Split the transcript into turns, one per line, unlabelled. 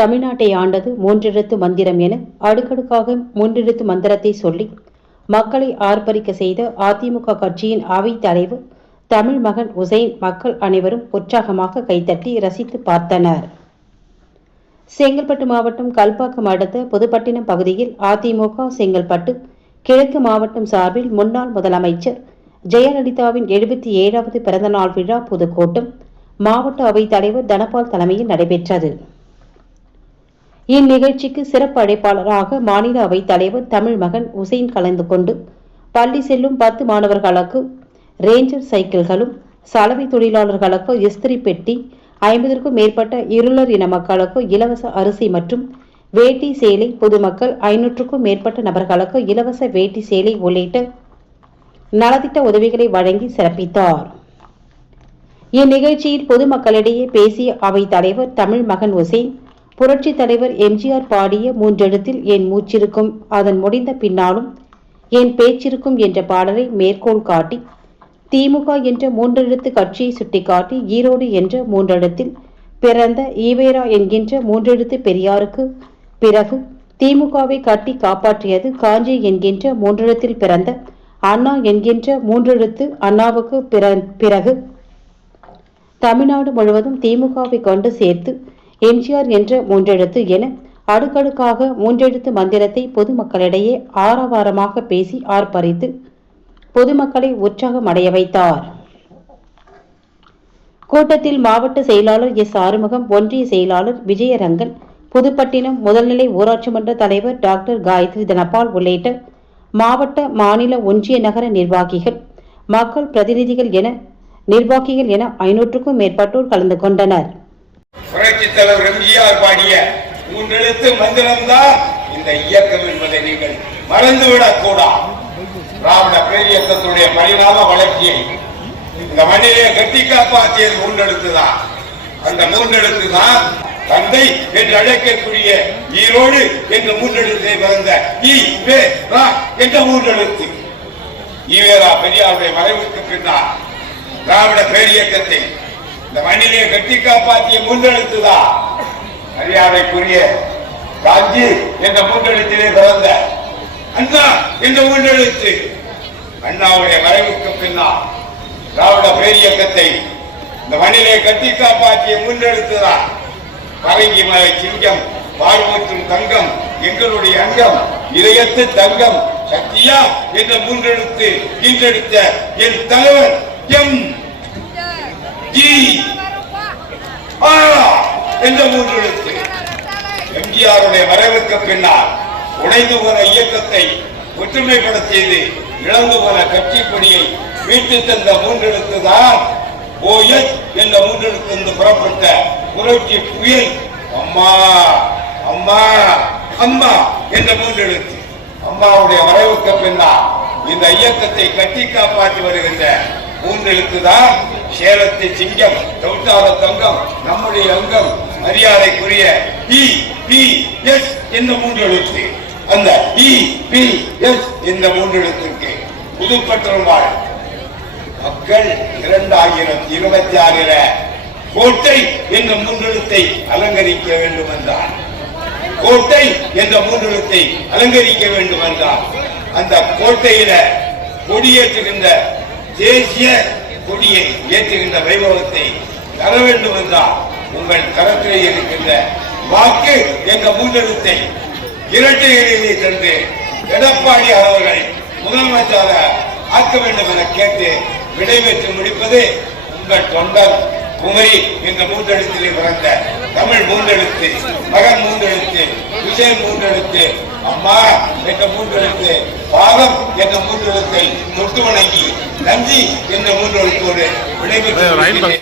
தமிழ்நாட்டை ஆண்டது மூன்றெழுத்து மந்திரம் என அடுக்கடுக்காக மூன்றெழுத்து மந்திரத்தை சொல்லி மக்களை ஆர்ப்பரிக்க செய்த அதிமுக கட்சியின் அவைத் தலைவர் தமிழ் மகன் உசைன் மக்கள் அனைவரும் உற்சாகமாக கைத்தட்டி ரசித்து பார்த்தனர். செங்கல்பட்டு மாவட்டம் கல்பாக்கம் அடுத்த புதுப்பட்டினம் பகுதியில் அதிமுக செங்கல்பட்டு கிழக்கு மாவட்டம் சார்பில் முன்னாள் முதலமைச்சர் ஜெயலலிதாவின் எழுபத்தி ஏழாவது பிறந்தநாள் விழா பொதுக்கூட்டம் மாவட்ட அவைத் தலைவர் தனபால் தலைமையில் நடைபெற்றது. இந்நிகழ்ச்சிக்கு சிறப்பு அழைப்பாளராக மாநில அவைத் தலைவர் தமிழ் மகன் உசைன் கலந்து கொண்டு பள்ளி செல்லும் பத்து மாணவர்களுக்கு ரேஞ்சர் சைக்கிள்களும் சலவை தொழிலாளர்களுக்கு இஸ்திரி பெட்டி ஐம்பதற்கும் மேற்பட்ட இருளர் இன மக்களுக்கு இலவச அரிசி மற்றும் வேட்டி சேலை பொதுமக்கள் ஐநூற்றுக்கும் மேற்பட்ட நபர்களுக்கு இலவச வேட்டி சேலை உள்ளிட்ட நலத்திட்ட உதவிகளை வழங்கி சிறப்பித்தார். இந்நிகழ்ச்சியில் பொதுமக்களிடையே பேசிய அவைத் தலைவர் தமிழ் மகன் உசேன் புரட்சி தலைவர் எம்ஜிஆர் பாடிய மூன்றெழுத்தில் என் மூச்சிருக்கும் அதன் முடிந்த பின்னாலும் என் பேச்சிருக்கும் என்ற பாடலை மேற்கோள் காட்டி திமுக என்ற மூன்றெழுத்து கட்சியை சுட்டிக்காட்டி ஈரோடு என்ற மூன்றெழுத்தில் பிறந்த ஈவேரா என்கின்ற மூன்றெழுத்து பெரியாருக்கு பிறகு திமுகவை கட்டி காப்பாற்றியது காஞ்சி என்கின்ற மூன்றெழுத்தில் பிறந்த அண்ணா என்கின்ற மூன்றெழுத்து அண்ணாவுக்கு பிற- பிறகு தமிழ்நாடு முழுவதும் திமுகவை கொண்டு சேர்த்து எம்ஜிஆர் என்ற மூன்றெழுத்து என அடுக்கடுக்காக மூன்றெழுத்து மந்திரத்தை பொதுமக்களிடையே ஆரவாரமாக பேசி ஆர்ப்பரித்து பொதுமக்களை உற்சாகம் அடைய வைத்தார். கூட்டத்தில் மாவட்ட செயலாளர் எஸ். ஆறுமுகம் ஒன்றிய செயலாளர் விஜயரங்கன் புதுப்பட்டினம் முதல்நிலை ஊராட்சி மன்ற தலைவர் டாக்டர் காயத்ரி தனபால் உள்ளிட்ட மாவட்ட மாநில ஒன்றிய நகர நிர்வாகிகள் மக்கள் பிரதிநிதிகள் என நிர்வாகிகள் என ஐநூற்றுக்கும் மேற்பட்டோர் கலந்து கொண்டனர்.
புரட்சி தலைவர் எம்ஜிஆர் பாடிய மூன்றெழுத்து மந்திரம்தான் இந்த இயக்கம் என்பதை நீங்கள் மறந்துவிடக் கூடாது திராவிட பேரியக்கத்துடைய பரிணாம வளர்ச்சியை இந்த மண்ணிலே கட்டி காப்பாற்றியது மூன்றெழுத்து தான் அந்த மூன்றெழுத்து தான் தந்தை என்று அழைக்கக்கூடிய ஈரோடு என்ற மூன்றெழுத்தை பிறந்த ஈ. வே. ரா. என்ற மூன்றெழுத்து ஈவேரா பெரியாருடைய மறைவுக்கு பின்னால் திராவிட பேரியக்கத்தை இந்த மண்ணிலே கட்டி காப்பாற்றிய முன்னெழுத்துதான் மரியாதைக்குரிய காஞ்சி என்ற முன்னெழுத்திலே பிறந்த அண்ணா என்ற முன்னெழுத்து. அண்ணாவுடைய மறைவுக்கு பின்னால் திராவிட பேரியக்கத்தை இந்த மண்ணிலே கட்டி காப்பாற்றிய முன்னெழுத்துதான் பரங்கி மலை சிங்கம் வாழ்முற்றும் தங்கம் எங்களுடைய அங்கம் இதயத்து தங்கம் சத்தியா என்ற மூன்றெழுத்து ஈன்றெடுத்த என் தலைவர் எம் ஜி என்ற மூன்று எழுத்து. எம்ஜிஆருடைய வரவிற்கு பின்னால் உடைந்து போன இயக்கத்தை ஒற்றுமைப்படுத்தியது இழந்து போன கட்சி பணியை மீட்டு தந்த மூன்றெழுத்து தான் ஓஎஸ் என்ற மூன்றெழுத்து இருந்து புறப்பட்ட புரட்சி புயல் அம்மா அம்மா அம்மா என்ற மூன்றெழுத்து. அம்மாவுடைய மறைவுக்கு பின்னால் இந்த இயக்கத்தை கட்டி காப்பாற்றி வருகின்ற மூன்றெழுத்து தான் சேலத்து சிங்கம் தௌட்டாத தங்கம் நம்முடைய அங்கம் மரியாதைக்குரிய பி பி எஸ் என்ற மூன்று எழுத்து அந்த இ பி எஸ் என்ற மூன்று எழுத்துக்கு புதுப்பற்றம் மக்கள் இரண்டாயிரத்தி இருபத்தி ஆறில கோட்டை என்ற மூன்றெழுத்தை அலங்கரிக்க வேண்டும் என்றார் கோட்டை என்ற மூன்றெழுத்தை அலங்கரிக்க வேண்டும் என்றார் அந்த கோட்டையில கொடியேற்றுகின்ற தேசிய கொடியை ஏற்றுகின்ற வைபவத்தை தர வேண்டும் என்றால் உங்கள் கரத்திலே இருக்கின்ற வாக்கு என்ற இரட்டை இரட்டைகளிலே சென்று எடப்பாடி அவர்களை முதலமைச்சராக ஆக்க வேண்டும் என கேட்டு விடைபெற்று முடிப்பது உங்கள் தொண்டர் குமரி என்ற மூன்றெழுத்திலே பிறந்த தமிழ் மூன்றெழுத்து மகன் மூன்றெழுத்து விஷயம் மூன்றெழுத்து அம்மா என்ற மூன்றெழுத்து. பாதம் என்ற மூன்றெழுத்தை தொட்டு வணங்கி நன்றி என்ற மூன்றெழுத்தோடு விடைபெற்று